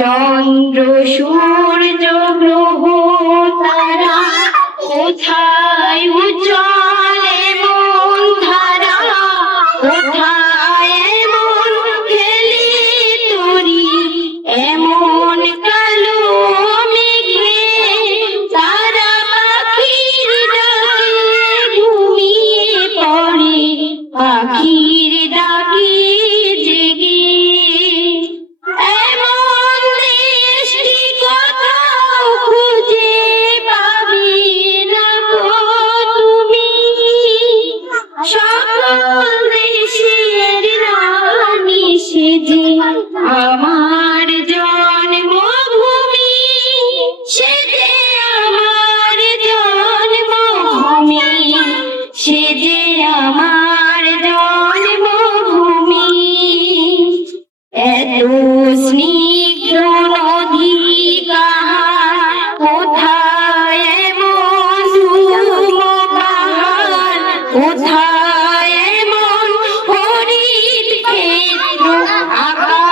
চন্দ্র সূর্য গ্রহ তারা কোথায় উজ্জ্বল এমন ধারা, কোথায় এমন খেলি তরি এমন কালো মেঘে, তারা পাখির ডাকে ঘুমিয়ে পড়ে, পাখির ডাকে জেগে। এমন দেশটি কোথাও খুঁজে পাবে না গো তুমি, সকল দেশের রানী সেজে আমার জন্মভূমি, সেজে আমার জন্মভূমি, সেজে আমার জন্মভূমি। এত স্নিগ্ধ নদী কাহার, কোথায় এমন পাহাড়, কোথায় এমন হরিত ক্ষেত্র, আকাশ